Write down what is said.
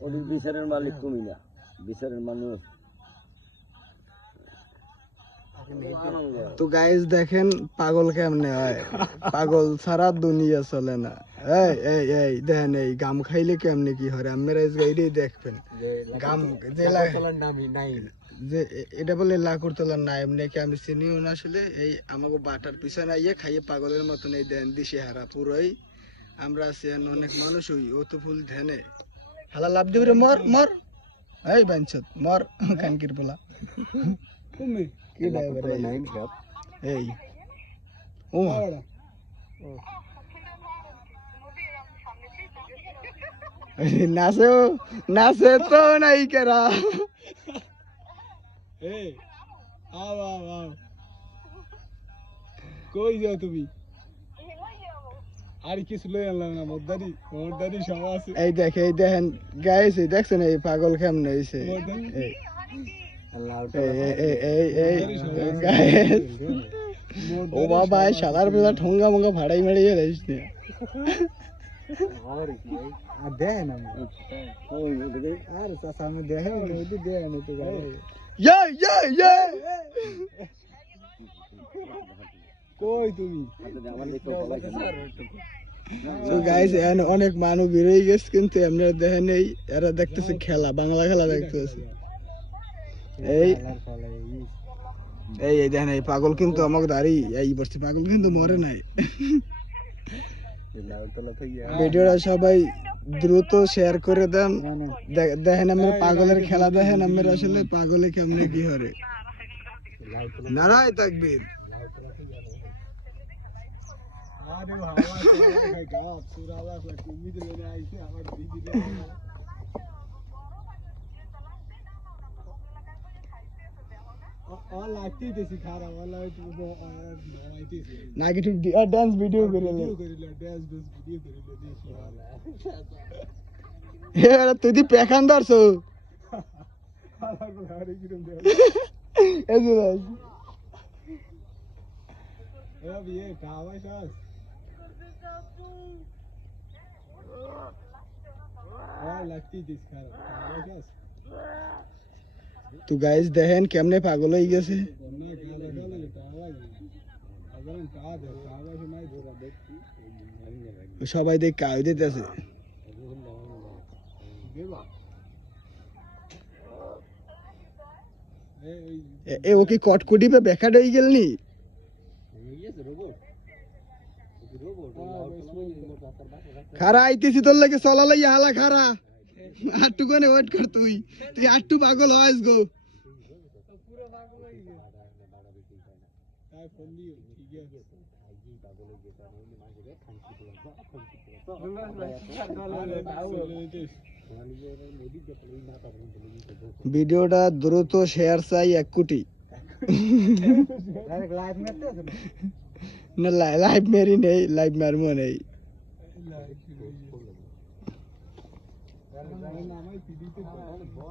তো বিচারের মালিক তুমি না বিচারের মানুষ তো গাইস দেখেন পাগল কেমনে হয়? পাগল ছাড়া দুনিয়া চলে না। এই এই এই, দেখেন এই গাম খাইলে কেমনে কি হয়? আমরা দেখবেন। গাম নামি নাই যে এটা বলে লাকুর তোলার না এমনি কি আমি চিনিও না আসলে। এই আমাকে বাটার পিছনে আইয়ে খাইয়ে পাগলের মতন এই দেন দিশে হারা পুরোই। আমরা আছি অনেক মানুষ হই ও তো ফুল ধ্যানে। হালা লাভ দিবি রে মর মর। এই বাঞ্ছত মর কানকির পোলা। তুমি কি ড্রাইভার এই? ও মা। নাচে নাচে তো নাই কেরা। এই আও আও আও। কই যাও তুমি? আর কিছু লই আনলাম না মোদ্দারি মোদ্দারি সব আছে। এই দেখ এই দেখেন গাইস এই দেখছেন এই পাগল কেমন গাইস ও বাবা সাদার বেলা ঠোঙ্গা মঙ্গা ভাড়াই দিস নে অনেক মানুষ বেরোয় গেছে কিন্তু আপনারা দেখেন এই এরা দেখতেছে খেলা বাংলা খেলা দেখতেছে এই এই দেখেন, এই পাগল কিন্তু আমাকে দাঁড়ি এই বসছে পাগল কিন্তু মরে নাই। ভিডিওটা সবাই দ্রুত শেয়ার করে দেন দে- দেখেন আমরা পাগলের খেলা দেখেন আমরা আসলে পাগলে কেমনে কি হরে নারাই তাকবীর আরে হাওয়া গাপ পুরা আওয়াজ তুমি দিলে না আইছে আমার দিদি নাকি ঠিক ডান্স ভিডিও করে লে ভিডিও করিল ড্যান্স ড্যান্স ভিডিও করিল দেখি এ তুই দি পেখান ধরছো আরে কিরম দেখ এই যে দেখ। এ বিয়ে টাওয়া শাস লাগতেই দেছি খারাপ টাওয়া শাস তো গাইস দেখেন কেমনে পাগল হয়ে গেছে। সবাই দেখ, কাজ দিতেছে। এ- ও কি কটকুটি পে বেকার হয়ে গেলনি খারা আইতেছি তোর লাগে, চলা লাগে, হালা খারা। আটটু কোনে ওয়েট কর তুই। তুই আটটু পাগল হয়েস গো। তাই ফোন দিও ঠিক আছে ভিডিওটা দ্রুত শেয়ার চাই এক কোটি। না? লাইভ মেরি নেই লাইভ মারমো নেই। নামাই পিডিতে